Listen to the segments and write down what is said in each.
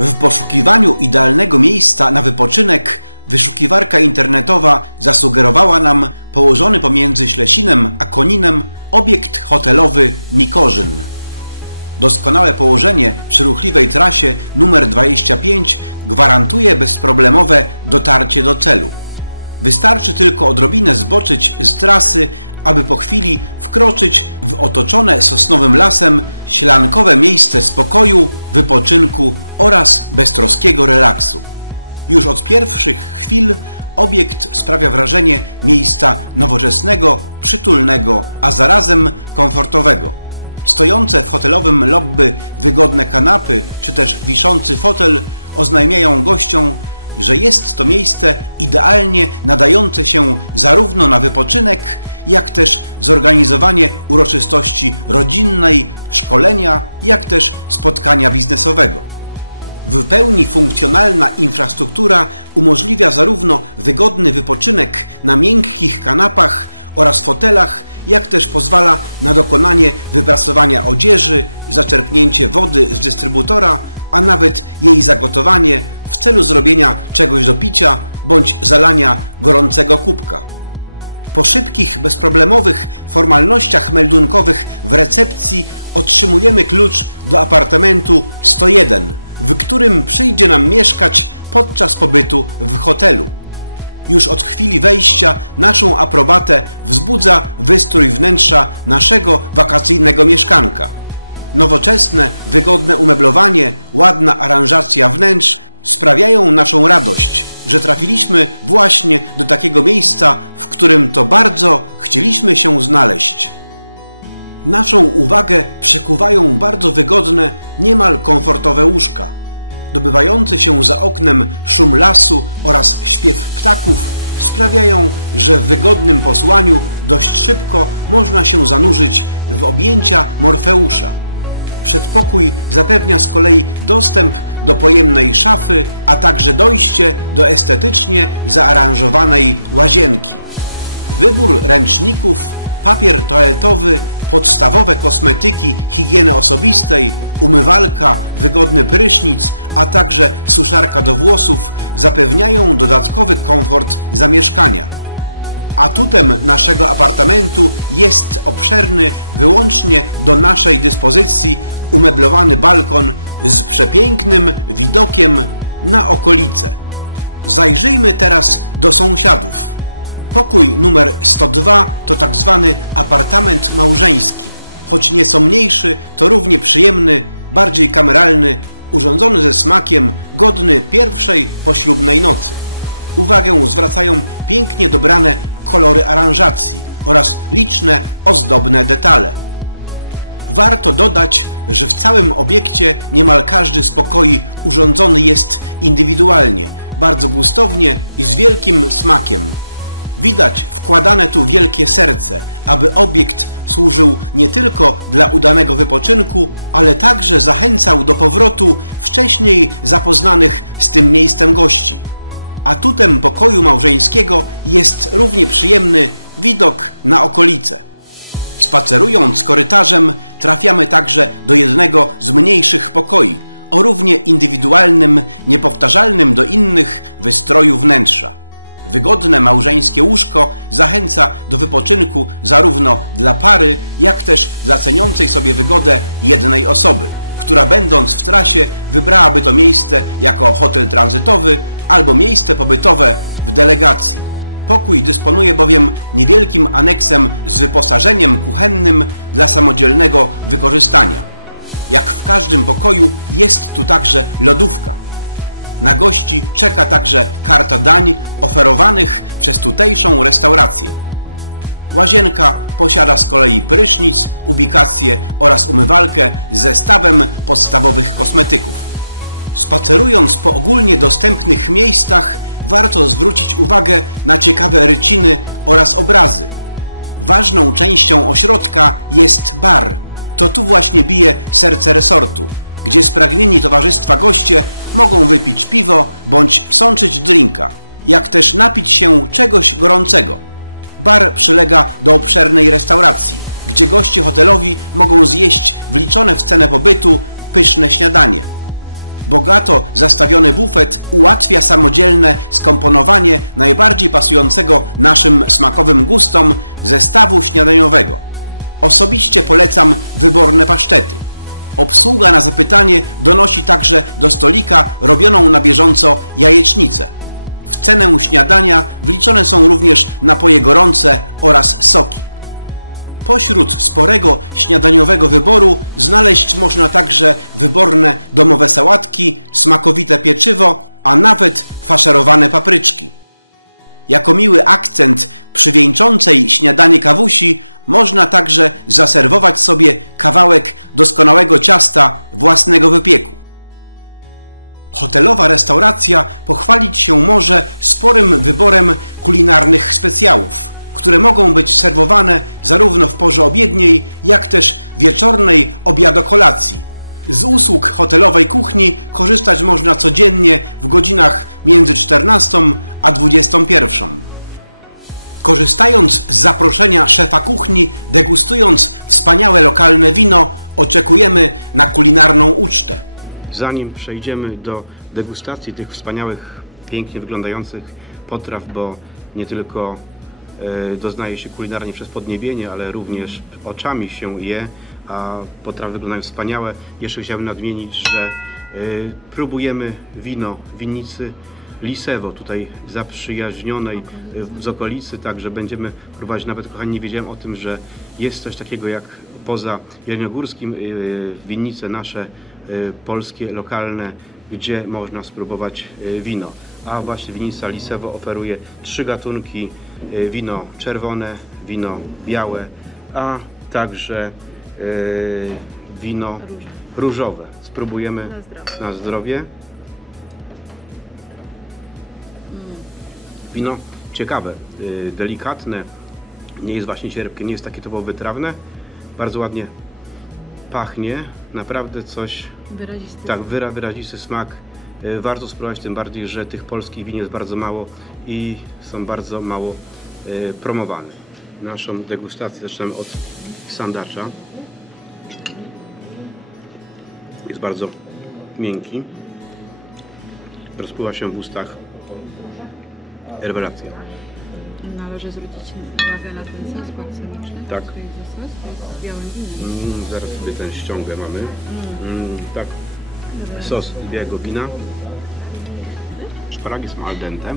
W poszukiwaniu idealnego miejsca na wypoczynek wyszukiwarka internetowa zasugerowała nam położony pomiędzy Ślesinem a Koninem obiekt hotelowy Mikorzyn. Doskonałe położenie przy ruchliwej trasie numer 25 gwarantuje bezproblemowe dotarcie do celu. Wystarczy tylko odrobinę zboczyć z trasy, aby po chwili wkroczyć w otoczone sosnowym lasem sielankowe miejsce spokoju, wypoczynku oraz beztroskiego relaksu. Już od pierwszych chwil obiekt sprawia wrażenie miejsca nowoczesnego, przytulnego, a zarazem komfortowego. Stojące w hotelowym lobby wygodne kanapy czy też wiszący fotel oznajmiają gościom, że jest to miejsce idealnie nadające się zarówno na wypoczynek, jak też zorganizowanie uroczystości rodzinnej, szkolenia, jak też spotkania biznesowego. W pełni funkcjonalna infrastruktura umożliwia zarówno wygodny wypoczynek na miękkich kanapach oraz fotelach, jak też pozwala na dokonanie wyprasowania odzieży, zaczerpnięcie wody z dystrybutora, a nawet jej zagotowanie w celu zrobienia czegoś do picia bądź zalania gorącego kubka. Po szybkich, bezproblemowych formalnościach meldunkowych w recepcji otrzymujemy klucz do apartamentu 101, w którym przyjdzie nam mieszkać podczas pobytu w hotelu. Już od chwili wejścia naszą aprobatę wzbudza wystrój wnętrza naszego wakacyjnego mieszkanka. Nowoczesne, wygodne umeblowanie, ładna aranżacja wnętrz sprawiają naszą radość, że trafiliśmy właśnie do takiego miejsca, w którym to bardzo chcieliśmy się znaleźć. Naszą uwagę przykuwają bardzo wygodne, niemal komfortowe łóżka. Dobywający się za oknem szum lasu oraz śpiew ptaków sprawiają, że w wygodnym posłaniu dość szybko można się zanurzyć w objęcia Morfeusza. Przedpokój zapewnia z kolei dostęp do pojemnej szafy, a także dojście do estetycznie zaaranżowanej łazienki. Wybór ręczników, papier toaletowy, podstawowe kosmetyki higieny osobistej, umywalka, wygodny prysznic, a także suszarka do włosów zapewniają dodatkowy komfort zamieszkania. Atutem naszego apartamentu jest obszerny, wyłącznie do naszej dyspozycji umeblowany balkon z przepięknym widokiem na okolice. Zajrzyjmy teraz do sąsiadów. Pokój numer 102 to tak zwany apartament małżeński. Choć nieco mniejszy, to równie przyjemny, bardziej kameralny, urządzony ze smakiem, godny pierwszej poślubnej nocy. Uwagę zwracają pięknie dobrane kolory aranżacji oraz liczne ozdobne detale. Warto dodać, że w całym obiekcie niemal każdy z pokoi urządzony jest indywidualnie, bardzo gustownie i z wielkim smakiem. Widać wkładane tu wielkie serce, aby obiekt służył nie tylko dla udanego wypoczynku, ale także zachęcał do powrotu wcześniej zapoznanych z tym miejscem gości. Atutem pokoju małżeńskiego jest równie przyjemny widok na okolice. Spacerując korytarzem trafiamy także do jednego z mniejszych pokoi, o równie indywidualnym, niepowtarzalnym do innych wystroju wnętrza. Wygodne małżeńskie łóżko zachęca do wypoczynku zarówno dla pary, jak też dla ceniącej sobie wygodę jednej osoby, która będąc w trasie wybrałaby to miejsce jako hotel tranzytowy albo miejsce pobytowe w delegacji. Pokój dysponuje bowiem niewielkim aneksem z wyposażeniem kuchennym dla samodzielnego wykorzystania. Jak w każdym pokoju jest tu także lodówka. Na gości czeka także karta dań oferowanych przez tutejszą restaurację. Łazienka posiada z kolei prysznic, ubikację oraz umywalkę z zestawem podstawowych kosmetyków. Spacerując po ogólnie dostępnych miejscach warto zwrócić uwagę na ciekawe ryciny oraz obrazy. Ważną częścią ośrodka jest bar. To tu właśnie bije serce resortu, gdzie spragnieni towarzystwa goście mogą wypić piwo bądź sączyć drinka, jak też napić się czegoś gorącego. Bar przylega do obszernej restauracji, gdzie goście hotelowi mogą zjeść wliczone w cenę pobytu pyszne śniadanie. Bogato zastawiony bufet ułatwia samodzielne skomponowanie najbardziej pasującego naszym smakowym gustom zestawu śniadaniowego. Osobiście polecam wyborne pasztety. Obsługa na zapytanie donosi także do stolika robioną na bieżąco jajecznicę. W cenę śniadania wliczone są również napoje gorące oraz soki. Pośród sporego śniadaniowego wyboru znaleźć można także wyborne domowe sałatki, smakowite pieczywo, a nawet faszerowane papryczki. Jako miły akcent przy wieńczącej śniadanie kawusi można także zaserwować sobie kawałek doskonałego ciasta własnego wypieku. Hotelowa restauracja pochwalić się może sporym wyborem kulinarnych specjałów, które mogą być serwowane zarówno w porze obiedniej, jak też wieczornej obiado-kolacji. Z usług hotelowej kuchni korzystać można codziennie w godzinach między 14 a 21. Korzystając z zaproszenia szefa kuchni, degustując wspaniałe lokalne wino, oczekujemy na kulinarną ucztę. Zanim przejdziemy do degustacji tych wspaniałych, pięknie wyglądających potraw, bo nie tylko doznaje się kulinarnie przez podniebienie, ale również oczami się je, a potrawy wyglądają wspaniałe. Jeszcze chciałbym nadmienić, że próbujemy wino winnicy Lisewo, tutaj zaprzyjaźnionej z okolicy, także będziemy próbować, nawet kochani, nie wiedziałem o tym, że jest coś takiego jak poza Jeleniogórskim winnice nasze polskie, lokalne, gdzie można spróbować wino. A właśnie winnica Lisewo oferuje 3 gatunki: wino czerwone, wino białe, a także wino różowe. Spróbujemy na zdrowie. Wino ciekawe, delikatne, nie jest właśnie cierpkie, nie jest takie typowo wytrawne, bardzo ładnie pachnie, naprawdę coś, wyrazisty. Tak, wyrazisty smak. Warto spróbować, tym bardziej, że tych polskich win jest bardzo mało i są bardzo mało promowane. Naszą degustację zaczynamy od sandacza. Jest bardzo miękki, rozpływa się w ustach. Rewelacja. Należy zwrócić uwagę na ten sos balsamiczny. Tak. To jest sos z białym winem. Zaraz sobie ten ściągę mamy. Tak. Sos z białego wina. Szparagi są al dente.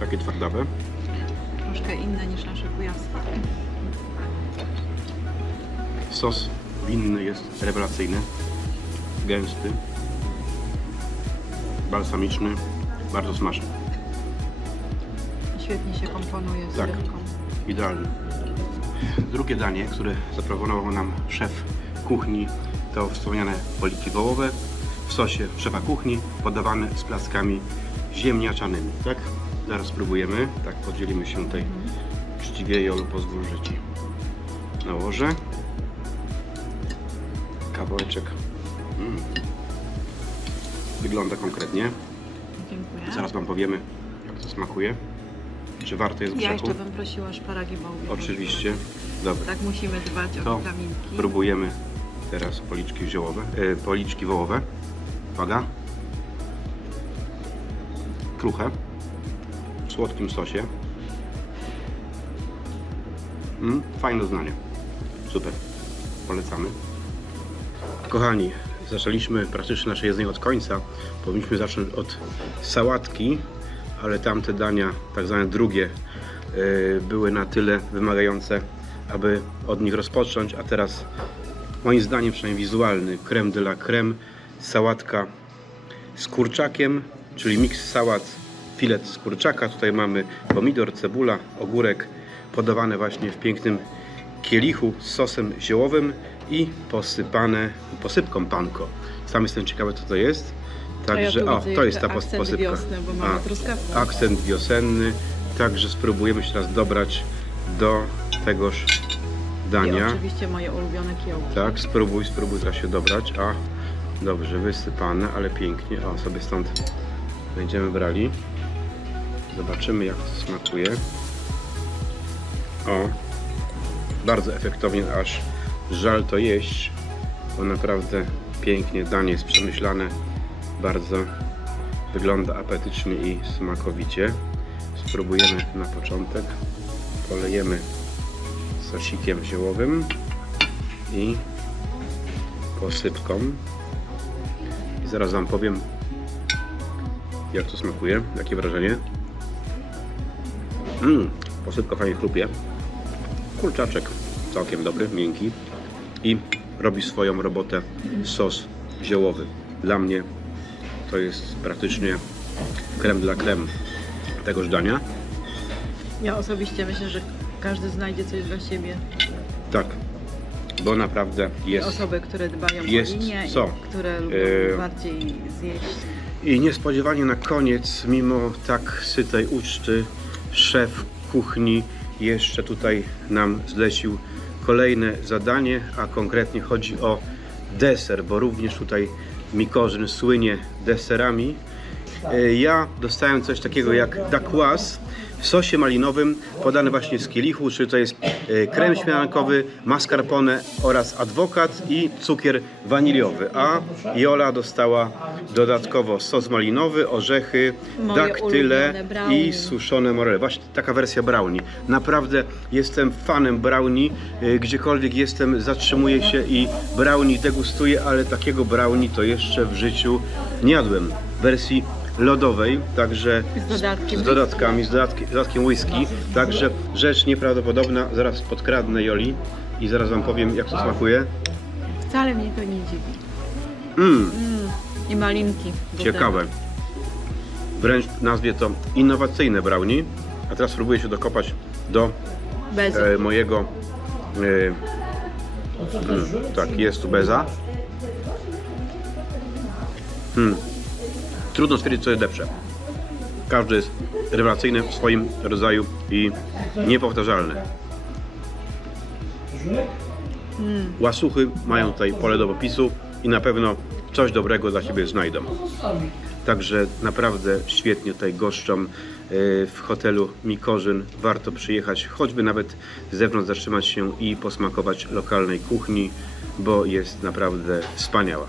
Takie twardawe. Troszkę inne niż nasze kujawskie. Sos winny jest rewelacyjny. Gęsty. Balsamiczny. Bardzo smaczny. Świetnie się komponuje z tak, rybką. Idealnie. Drugie danie, które zaproponował nam szef kuchni, to wspomniane poliki wołowe w sosie szefa kuchni, podawane z plackami ziemniaczanymi. Tak? Zaraz spróbujemy. Tak, podzielimy się tutaj uczciwie. Jolu, pozwól, że Ci nałożę kawałeczek. Wygląda konkretnie. Dziękuję. Zaraz Wam powiemy, jak to smakuje. Czy warto jest grzechu? Ja jeszcze bym prosiła szparagi wołowe. Oczywiście. Dobra. Tak musimy dbać o witaminki. Próbujemy teraz policzki wołowe. Uwaga. Kruche. W słodkim sosie. Fajne zdanie. Super. Polecamy. Kochani, zaczęliśmy praktycznie nasze jedzenie od końca. Powinniśmy zacząć od sałatki, ale tamte dania, tak zwane drugie, były na tyle wymagające, aby od nich rozpocząć, a teraz moim zdaniem, przynajmniej wizualny, crème de la crème, sałatka z kurczakiem, czyli miks sałat, filet z kurczaka. Tutaj mamy pomidor, cebula, ogórek, podawane właśnie w pięknym kielichu z sosem ziołowym i posypane posypką panko. Sam jestem ciekawy, co to jest. Także to jest ta posypka. Wiosny, bo mamy truskawki. Akcent wiosenny. Także spróbujemy się teraz dobrać do tegoż dania. I oczywiście moje ulubione kiełki. Tak, spróbuj teraz się dobrać. Dobrze, wysypane, ale pięknie. Sobie stąd będziemy brali. Zobaczymy, jak to smakuje. Bardzo efektownie, aż żal to jeść, bo naprawdę pięknie, danie jest przemyślane, bardzo wygląda apetycznie i smakowicie. Spróbujemy na początek, polejemy sosikiem ziołowym i posypką i zaraz Wam powiem, jak to smakuje, jakie wrażenie. Posypka fajnie chrupie, kurczaczek całkiem dobry, miękki i robi swoją robotę sos ziołowy. Dla mnie to jest praktycznie crème de la crème tegoż dania. Ja osobiście myślę, że każdy znajdzie coś dla siebie. Tak, bo naprawdę jest. Osoby, które dbają jest o linię, co? które lubią bardziej zjeść. I niespodziewanie na koniec, mimo tak sytej uczty, szef kuchni jeszcze tutaj nam zlecił kolejne zadanie, a konkretnie chodzi o deser, bo również tutaj Mikorzyn słynie deserami. Ja dostałem coś takiego jak dacquoise w sosie malinowym, podany właśnie z kielichu, czyli to jest krem śmietankowy, mascarpone oraz adwokat i cukier waniliowy. A Jola dostała dodatkowo sos malinowy, orzechy, daktyle i suszone morele. Właśnie taka wersja brownie. Naprawdę jestem fanem brownie. Gdziekolwiek jestem, zatrzymuję się i brownie degustuję, ale takiego brownie to jeszcze w życiu nie jadłem. W wersji lodowej, także z dodatkiem whisky, także rzecz nieprawdopodobna. Zaraz podkradnę Joli i zaraz Wam powiem, jak to smakuje. Wcale mnie to nie dziwi. I malinki. Ciekawe. Wręcz nazwie to innowacyjne brownie. A teraz spróbuję się dokopać do mojego tak, jest tu beza. Trudno stwierdzić, co jest lepsze. Każdy jest rewelacyjny w swoim rodzaju i niepowtarzalny. Łasuchy mają tutaj pole do popisu i na pewno coś dobrego dla siebie znajdą. Także naprawdę świetnie tutaj goszczą w hotelu Mikorzyn. Warto przyjechać, choćby nawet z zewnątrz zatrzymać się i posmakować lokalnej kuchni, bo jest naprawdę wspaniała.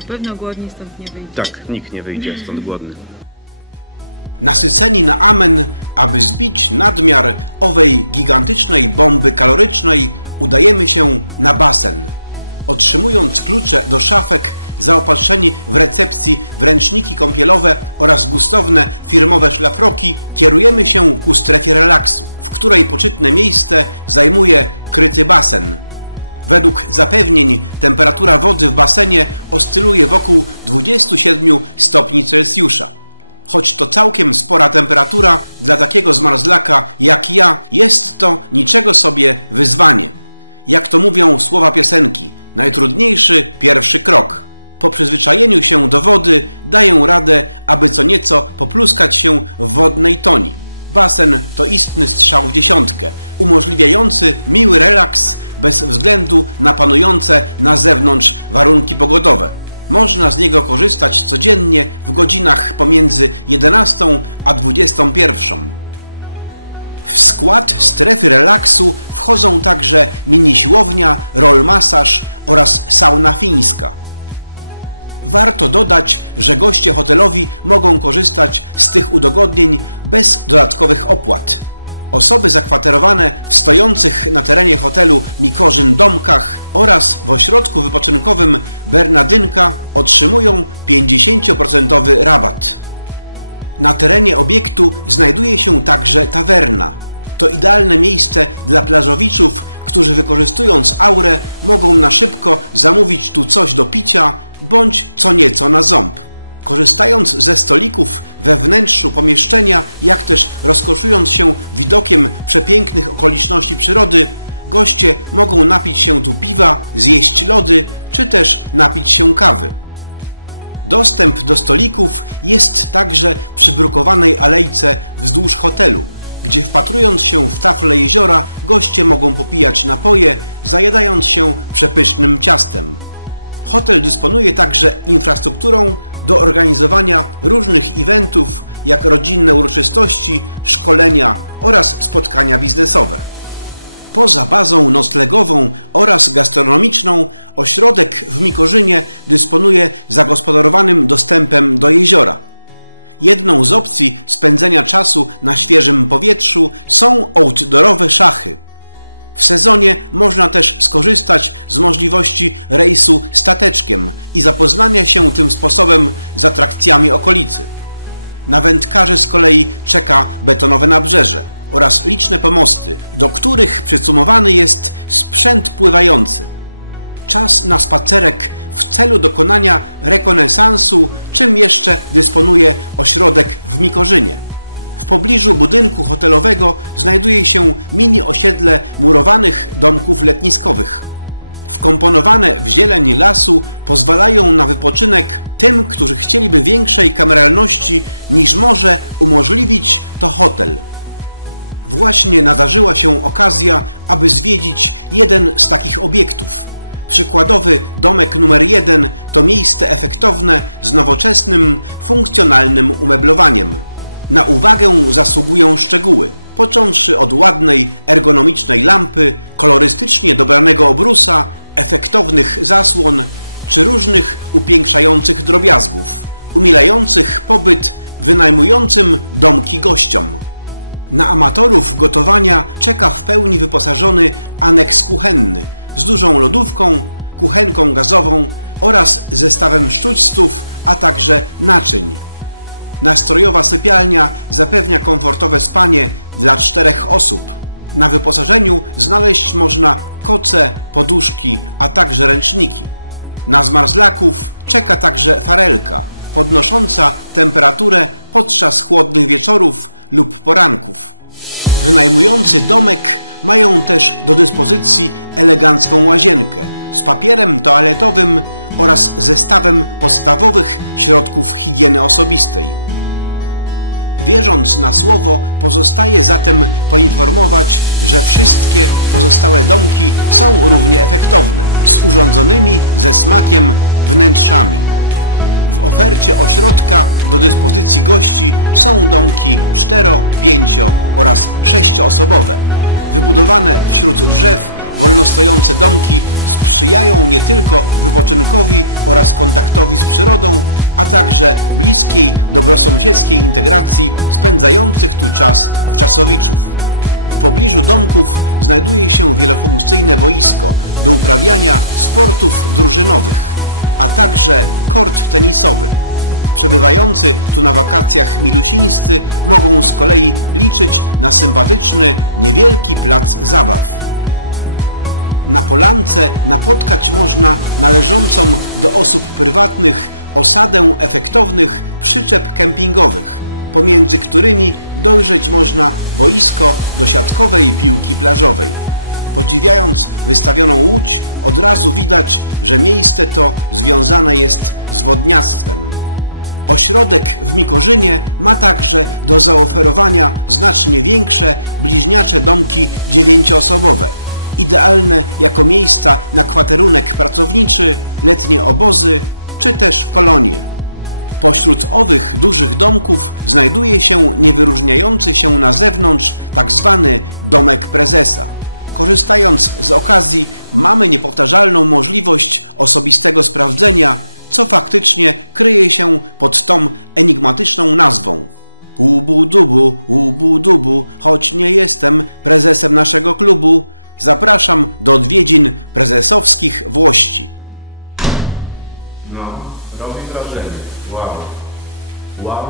Na pewno głodni stąd nie wyjdzie. Tak, nikt nie wyjdzie stąd głodny. Nasyceni na amen, aby zbić nadmiar owej gigantycznej bomby kalorycznej, udajemy się na basen. Otrzymując klucze do szafek, zaopatrzeni w recepcji w ręczniki kąpielowe oraz gustowne firmowe szlafroki, kierujemy się ku strefie relaksu, w której poczytne miejsce zajmuje kryty basen. Według zapewnień temperatura wody w basenie oscyluje wokół 27 stopni Celsjusza. Choć to całkiem spora temperatura, dla takiego zmarzlaka jak ja jest to niczego sobie wyzwanie. Jak to mówią słowa piosenki, najtrudniejszy pierwszy krok. Po przyzwyczajeniu się do wody daję radę, aby co nieco popluskać się w wodnej toni. Basen to istny strzał w dziesiątkę, umożliwiający miły relaks bez względu na panujące na zewnątrz warunki pogodowe. Można z niego korzystać codziennie w godzinach pomiędzy 11 a 21. W skład strefy relaksu wchodzą także mini siłownia, roll masaż oraz sauna fińska. Warto dodać, że goście hotelowi mogą korzystać z tych udogodnień bez dodatkowych opłat. Osoby zakwaterowane w stojących na terenie hotelu Mikorzyn domkach oraz w ośrodku wypoczynkowym Bernadynka otrzymują 50% rabat. Na terenie obiektu znajduje się także tawerna. To idealne miejsce dla plażowiczów, którzy wykorzystując aurę mogą na szybko zamówić tu coś do picia bądź co nieco na ząb. Korzystając ze stolików we wnętrzu pomieszczenia, jak też rozkoszując się widokiem przepięknych okoliczności przyrody, goście mogą napić się tu piwa, zjeść lody, czy też napić się kawy. Dostęp do stolików jest także przy brukowanej alejce wzdłuż hotelu, gdzie wpatrując się w tafle jeziora, goście mogą popijać napoje, zajadając się przepysznym ciastem. Hotel dysponuje także infrastrukturą do organizowania różnych eventów, jak rodzinne uroczystości, szkolenia oraz spotkania biznesowe. Poza bazą noclegową oraz gastronomiczną ośrodek w Mikorzynie dysponuje zagospodarowanym dostępem do jeziora. Jedną z opcji spędzenia czasu na świeżym powietrzu są outdoorowe szachy. W sezonie można też skorzystać z możliwości rejsu stateczkiem i zapoznania się tym sposobem z atrakcjami okolicy. Na wędkarzy z kolei czeka betonowe nabrzeże oraz liczne pomosty, do których przycumowany jest sprzęt pływający. Czas na spacerek w celu dokonania rekonesansu, czym jeszcze dysponuje ośrodek w Mikorzynie. W pobliżu budynku hotelowego znajduje się mini osiedle murowanych domków letniskowych. Wkomponowane w zieleń lasu pozwalają na wypoczynek tym, którzy chcieliby większej kameralności niż może umożliwić to hotel. Właśnie nadarzyła się okazja, aby zwiedzić jeden z takich obiektów. Przykładowy domek numer 1 to miejsce efektowne z nowoczesnym, funkcjonalnym umeblowaniem. Na uwagę zasługują szczegóły, począwszy od ładnej, ergonomicznej lampy, kolorystycznie dobranego obrusa, efektownych zasłon czy różnych upiększających drobiazgów, umilających pobyt wynajmującym domki gościom. Na amatorów gotowania czeka w pełni wyposażony aneks kuchenny z dużą lodówką, kuchenką gazową oraz zestawem sztućców, a także naczyń. Nastrojowa sypialnia zapewnia komfortowe spanie dla 4 osób. Na wyposażeniu znaleźć można koce, poduszki, a także ręczniki. Na zmarzlaków czeka także farelka, podnosząca temperaturę podczas chłodnych wieczorów lub poranków. Wynajmujący domek mają też do dyspozycji elegancką łazienkę z papierem toaletowym oraz zestawem podstawowych środków higieny osobistej. Wierząc na słowo, pozostaje zatem poinformować, że wszystkie pozostałe domki są równie efektowne, z urządzonymi ze smakiem wnętrzami. W ofercie ośrodka do dyspozycji gości są domki 4-, 5- oraz 6-osobowe. Wybudowane wśród drzew, wolnostojące domki sprzyjają nie tylko wypoczynkowi oraz kontaktowi z przyrodą, a także bliskiej, dobrosąsiedzkiej integracji spędzających tu czas wczasowiczów. W pobliżu domków znajduje się wielofunkcyjne boisko do uprawiania sportów drużynowych, a także kort tenisowy. Przebywający tu na wakacjach milusińscy mogą z kolei liczyć na sympatyczny, niewielki plac zabaw. Na polance napotkać można należącą do osób prywatnych osadę efektownych przyczep kempingowych, pomiędzy którymi dojrzeć można boisko do siatkowej piłki plażowej. Podziwiając wystawioną łódź, od razu widać, że miejsce to związane jest z wodniactwem. Ośrodek w Mikorzynie ma także do zaoferowania znacznie większe, bliźniacze domki 9-osobowe, idealne jako miejsca na kwaterunek pracowniczy, letnie obozy czy też kolonie. Pośród owych dużych domków znajduje się niewyróżniający się na zewnątrz tzw. domek prezesa. Korzystając z okazji, mamy niepowtarzalną możliwość osobistego sprawdzenia, co faktycznie kryje się pod tą enigmatyczną nazwą. Ubu dubu, choć nie jestem prezesem naszego klubu, zapraszam do odwiedzin prezesowskich Włości. No, robi wrażenie. Wow.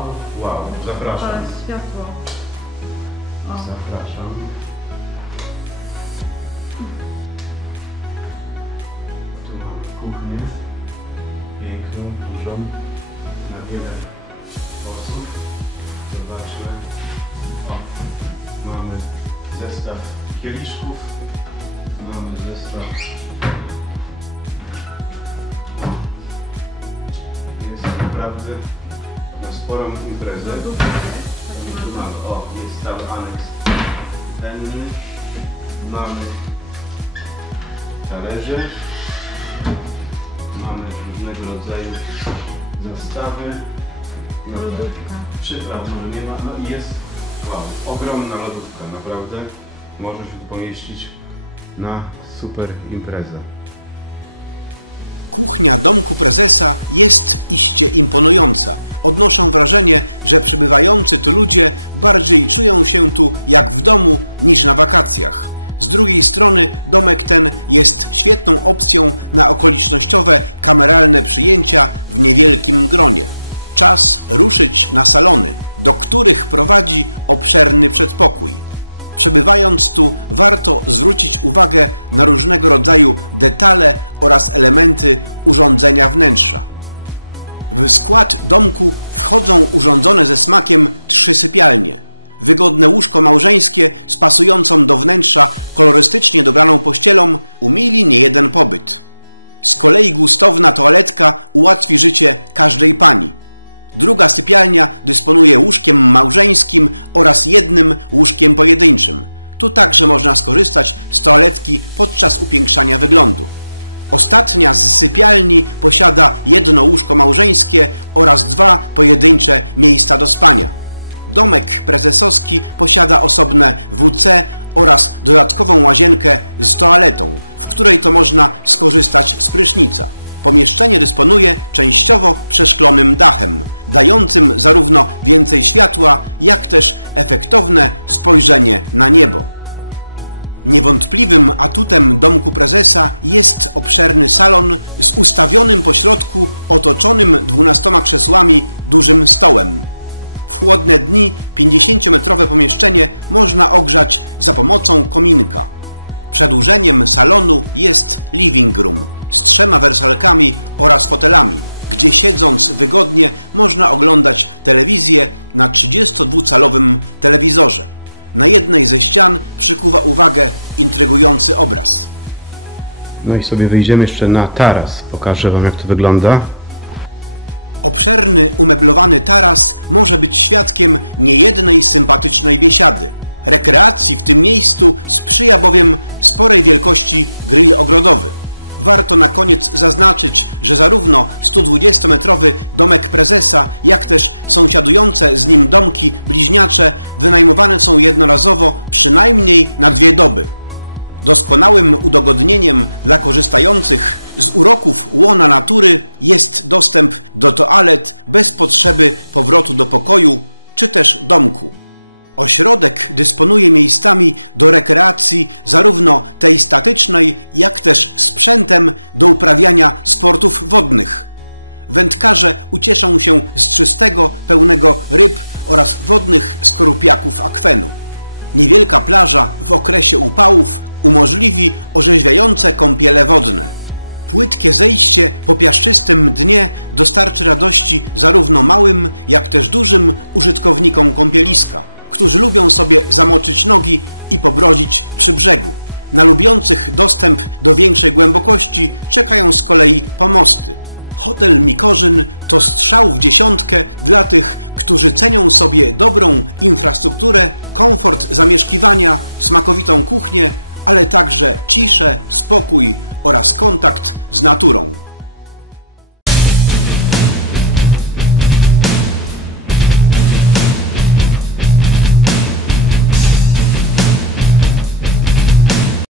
Zapraszam. Ale światło. O. Zapraszam. Tu mamy kuchnię. Piękną, dużą. Na wiele osób. Zobaczmy. O, mamy zestaw kieliszków. Mamy zestaw. Jest naprawdę na sporą imprezę. Jest cały aneks tenny. Mamy talerze. Mamy różnego rodzaju zestawy. Lodówka. Przypraw może nie ma. No i jest ogromna lodówka, naprawdę. Może się tu pomieścić na super imprezę. Kuchnia domku prezesa jest iście imponująca. Odnoszę wrażenie, że przybywający tu ludzie bardziej czują się tu jak w domu niż na wakacjach. Z drugiej strony domek ten jest świetną opcją na okolicznościowe, kameralne przyjęcia w niewielkim gronie. Czas ruszyć na salony, do których prowadzi obszerny przedpokój. Przebywając tu warto zwrócić uwagę na różnego rodzaju detale oraz elementy urządzenia wnętrza. W skład domku wchodzą urządzone ze smakiem 3 sypialnie. Wygodne łóżko małżeńskie z pasującą do wnętrza kolorystycznie dobraną pościelą umili niejeden pobyt. Z kolei gustowna toaletka ułatwi życie każdej pani. Druga sypialnia dysponuje łóżkiem małżeńskim oraz jednym łóżkiem pojedynczym. Tu także można skorzystać z toaletki podczas upiększania wyglądu. Ostatnia z sypialni posiada jedno łóżko małżeńskie oraz 2 pojedyncze miejsca do spania. Domek prezesowski posiada osobne WC oraz dodatkową łazienkę z toaletą, w której to można skorzystać z prysznica. Pomieszczenie dysponuje częściowo przeszklonym dachem, dającym zarówno więcej światła, jak też efektowne spojrzenie na niebo. Niewątpliwym atutem domku prezesa jest obszerny salon z ustawionym pośrodku, otoczonym 12 krzesłami, dużym stołem. W chłodne dni 50-metrowe pomieszczenie można ogrzać za pomocą kominka. Przedłużeniem salonu jest living room z 3 wersalkami oraz fotelami, gdzie siedząc wygodnie można oglądać telewizję na 32-calowym telewizorze. Na jednej ze ścian przykuwa uwagę intrygujący obraz. No i sobie wyjdziemy jeszcze na taras. Pokażę Wam, jak to wygląda. Obszerny, umeblowany taras może być świadkiem niejednej sympatycznej biesiady. Rekreacji w tym miejscu sprzyja bowiem sporej wielkości grill ogrodowy. Warto na koniec zaznaczyć, że zarówno 120-metrowy domek prezesa, jak też sąsiadujące z nim domki bliźniacze wynajmowane są jednorazowo przynajmniej na 2 doby. Doskonałym udogodnieniem dla korzystających z uroków łona natury jest dostęp do toalet bez potrzeby powrotu do pokoju czy też domku. Ośrodek dysponuje miejscami do rekreacji zarówno tej statycznej, jak też sprzętem do uprawiania sportów wodnych. Wędkarze ucieszą się z czystego, pełnego ryb oraz wodnych skorupiaków akwenu. Niewielka plaża w okresie upałów umożliwi orzeźwiające kąpiele wodne. Płytkie zejście po piaszczystym dnie dostarczy radości zarówno małym, jak też dużym użytkownikom kąpieliska, którzy lubią sobie zamoczyć nogi i pobrodzić przy brzegu. Na lubiących dostęp do większej głębokości czekają z kolei pomosty. Hotel Mikorzyn to strzał w dziesiątkę dla tych, którzy cenią sobie dobrą infrastrukturę, komfort zamieszkiwania, smakowitą kuchnię, ale także ciszę, spokój oraz kontakt z naturą.